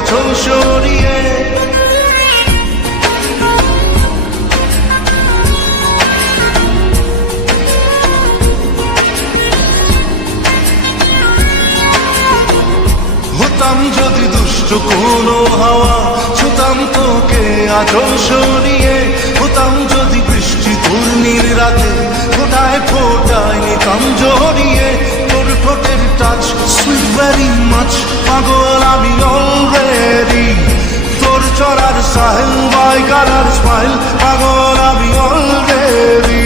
আঁচল সরিয়ে। হতাম যদি দুষ্ট কোনো হাওয়া, ছুতাম তোকে আঁচল সরিয়ে। হতাম যদি বৃষ্টি ঘূর্ণির রাতে, ফোটায় ফোটায় নিতাম জড়িয়ে। তোর ঠোঁটের টাচ সুইট ভেরি মাচ, পাগল আমি অলরেডি। তোর চড়ার সাহেল বাই কালার স্মাইল, পাগল আমি অলরেডি।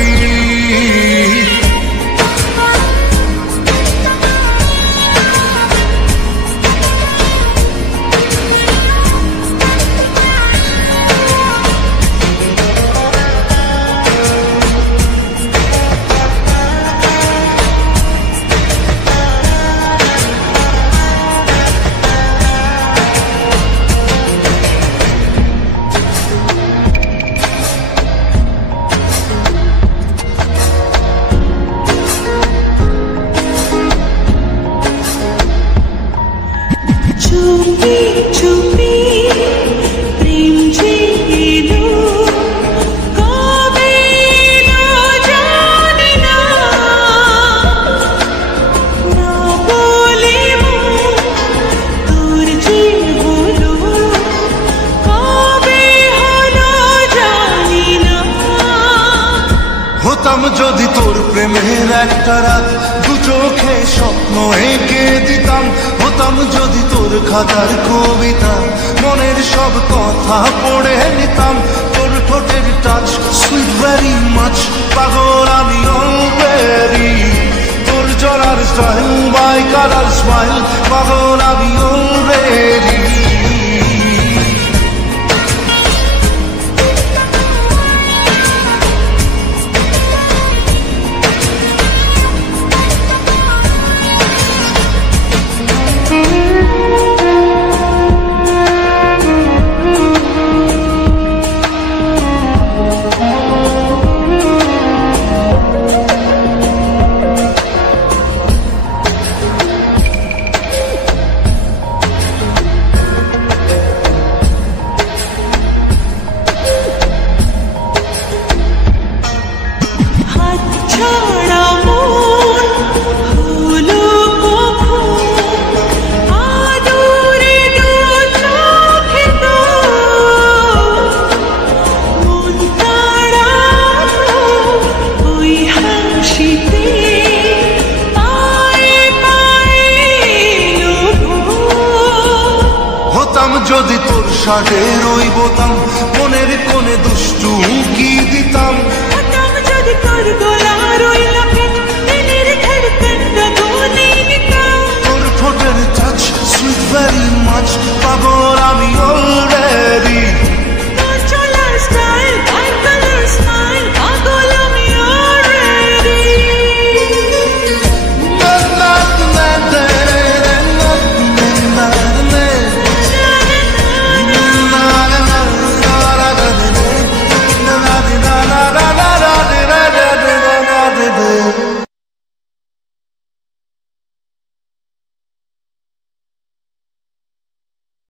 হতাম যদি তোর প্রেমের একটা রাত, দু চোখে স্বপ্ন এঁকে দিতাম। হতাম যদি তোর খাতার কবিতা, মনের সব কথা পড়ে নিতাম। তোর ঠোঁটের টাচ সুইট ভেরি মাচ, পাগল আমি অলরেডি। তোর জড়ার স্টাইল বাই কালার স্মাইল, পাগল আমি অলরেডি। যদি তোর শার্টের ওই বোতাম,